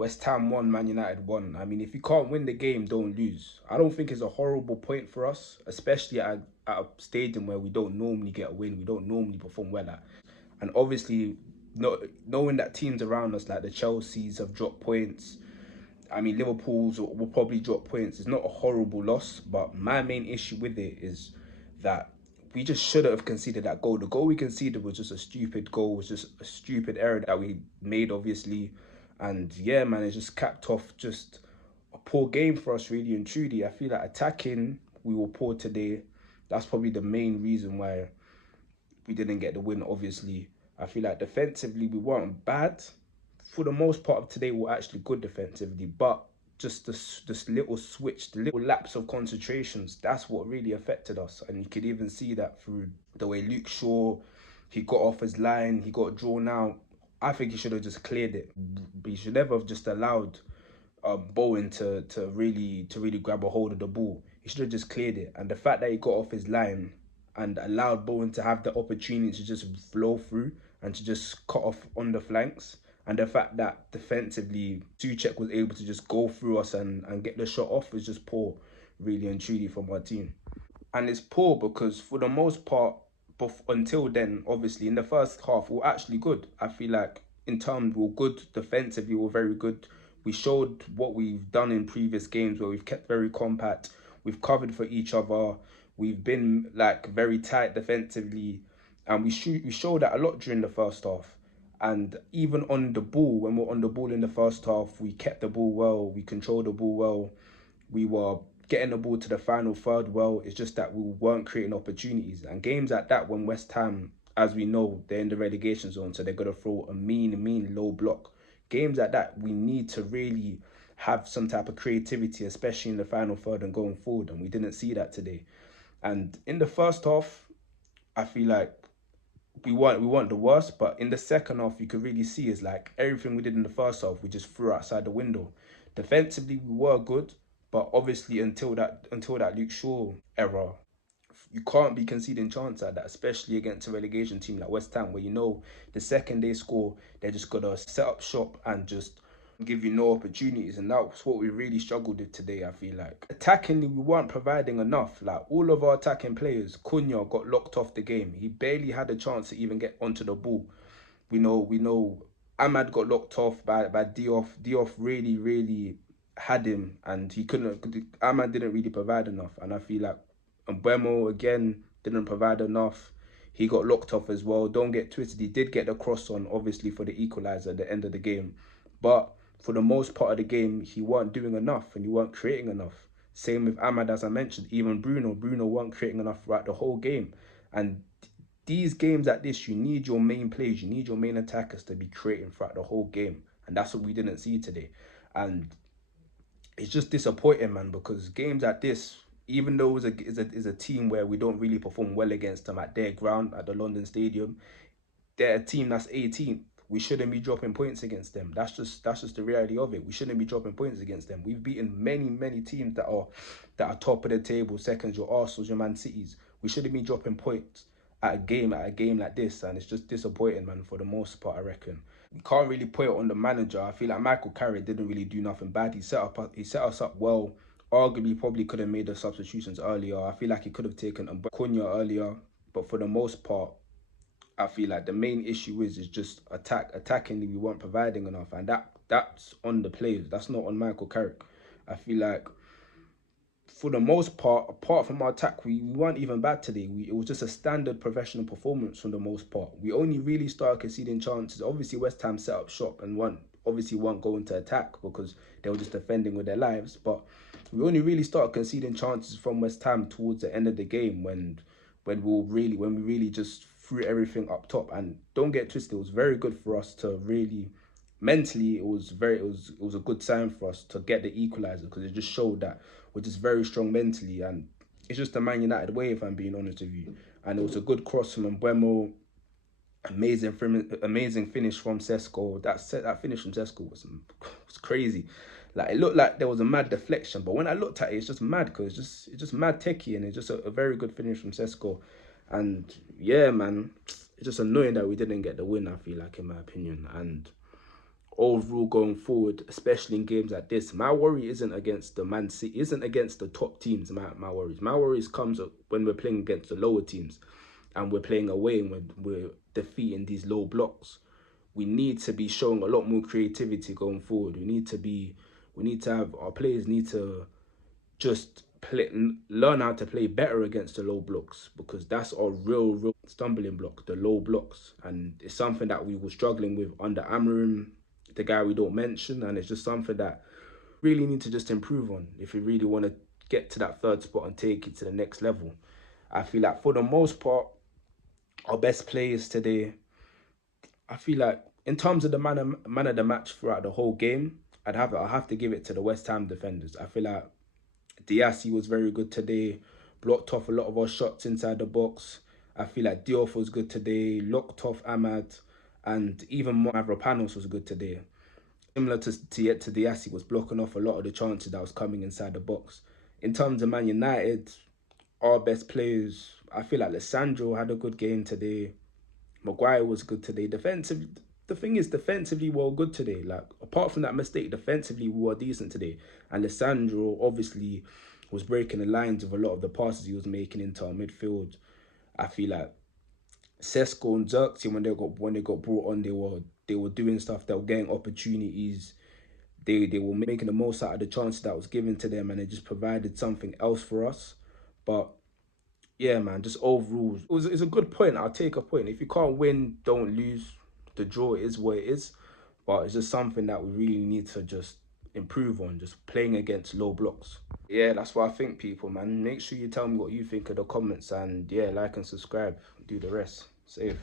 West Ham won, Man United won. I mean, if you can't win the game, don't lose. I don't think it's a horrible point for us, especially at a stadium where we don't normally get a win, we don't normally perform well at. And obviously, knowing that teams around us, like the Chelseas, have dropped points. I mean, Liverpool's will probably drop points. It's not a horrible loss, but my main issue with it is that we just shouldn't have conceded that goal. The goal we conceded was just a stupid goal, was just a stupid error that we made, obviously. And yeah, man, it just capped off just a poor game for us, really and truly. I feel like attacking, we were poor today. That's probably the main reason why we didn't get the win, obviously. I feel like defensively, we weren't bad. For the most part of today, we were actually good defensively, but just this little switch, the little lapse of concentrations, that's what really affected us. And you could even see that through the way Luke Shaw, he got off his line, he got drawn out. I think he should have just cleared it. But he should never have just allowed Bowen to really grab a hold of the ball. He should have just cleared it. And the fact that he got off his line and allowed Bowen to have the opportunity to just flow through and to just cut off on the flanks. And the fact that defensively, Suchek was able to just go through us and get the shot off was just poor, really and truly, from our team. And it's poor because for the most part, until then, obviously, in the first half, we were actually good. I feel like in terms, we were good defensively, we were very good. We showed what we've done in previous games where we've kept very compact, we've covered for each other, we've been like very tight defensively, and we showed that a lot during the first half. And even on the ball, when we're on the ball in the first half, we kept the ball well, we controlled the ball well, we were getting the ball to the final third well. It's just that we weren't creating opportunities. And games like that, when West Ham, as we know, they're in the relegation zone, so they're going to throw a mean low block. Games like that, we need to really have some type of creativity, especially in the final third and going forward. And we didn't see that today. And in the first half, I feel like we weren't the worst, but in the second half, you could really see is like everything we did in the first half, we just threw outside the window. Defensively, we were good, but obviously until that Luke Shaw error, you can't be conceding chances like that, especially against a relegation team like West Ham, where you know the second they score, they're just gonna set up shop and just give you no opportunities. And that's what we really struggled with today, I feel like. Attackingly, we weren't providing enough. Like all of our attacking players, Cunha got locked off the game. He barely had a chance to even get onto the ball. We know Ahmad got locked off by Diouf. Diouf really had him, and he couldn't. Ahmad didn't really provide enough, and I feel like Mbemo again didn't provide enough. He got locked off as well. Don't get twisted. He did get the cross on, obviously, for the equaliser at the end of the game, but for the most part of the game, he weren't doing enough and he weren't creating enough. Same with Ahmad, as I mentioned. Even Bruno weren't creating enough throughout the whole game, and these games like this, you need your main players, you need your main attackers to be creating throughout the whole game. And that's what we didn't see today. And it's just disappointing, man, because games like this, even though it's a team where we don't really perform well against them at their ground, at the London Stadium, they're a team that's 18th. We shouldn't be dropping points against them. That's just the reality of it. We shouldn't be dropping points against them. We've beaten many teams that are top of the table, seconds, your Arsenals, your Man Cities. We shouldn't be dropping points at a game like this, and it's just disappointing, man. For the most part, I reckon we can't really put it on the manager. I feel like Michael Carrick didn't really do nothing bad. He set us up well. Arguably, probably could have made the substitutions earlier. I feel like he could have taken Cunha earlier, but for the most part, I feel like the main issue is just attacking. We weren't providing enough, and that's on the players. That's not on Michael Carrick. I feel like for the most part, apart from our attack, we weren't even bad today. It was just a standard professional performance for the most part. We only really started conceding chances. Obviously, West Ham set up shop and weren't going to attack because they were just defending with their lives. But we only really started conceding chances from West Ham towards the end of the game when we really just threw everything up top. And don't get twisted, it was very good for us to really mentally. It was a good sign for us to get the equaliser because it just showed that we're just very strong mentally, and it's just the Man United way, if I'm being honest with you. And it was a good cross from Mbeumo, amazing finish from Sesko. That finish from Sesko was crazy. Like it looked like there was a mad deflection, but when I looked at it, it's just mad because it's just mad techie, and it's just a very good finish from Sesko. And yeah, man, it's just annoying that we didn't get the win. I feel like, in my opinion, and overall going forward, especially in games like this. My worry isn't against the Man City, isn't against the top teams. My worries comes up when we're playing against the lower teams, and we're playing away and we're defeating these low blocks. We need to be showing a lot more creativity going forward. We need to have our players need to just learn how to play better against the low blocks, because that's our real stumbling block, the low blocks, and it's something that we were struggling with under Amarim, the guy we don't mention, and it's just something that really need to just improve on if we really want to get to that third spot and take it to the next level. I feel like for the most part, our best players today, I feel like in terms of the man of the match throughout the whole game, I have to give it to the West Ham defenders. I feel like Diassi was very good today, blocked off a lot of our shots inside the box. I feel like Diouf was good today, locked off Ahmad, and even Mavropanos was good today. Similar to Diassi, was blocking off a lot of the chances that was coming inside the box. In terms of Man United, our best players, I feel like Lissandro had a good game today. Maguire was good today. The thing is, defensively, we were good today. Like, apart from that mistake, defensively, we were decent today. And Lissandro obviously was breaking the lines of a lot of the passes he was making into our midfield. I feel like Sesko and Xerxes, when they got brought on, they were doing stuff, they were getting opportunities. They were making the most out of the chances that was given to them, and it just provided something else for us. But yeah, man, just overall, it's a good point. I'll take a point. If you can't win, don't lose. The draw is what it is. But it's just something that we really need to just improve on, just playing against low blocks. Yeah, that's what I think, people, man. Make sure you tell me what you think in the comments, and yeah, like and subscribe. Do the rest. Safe.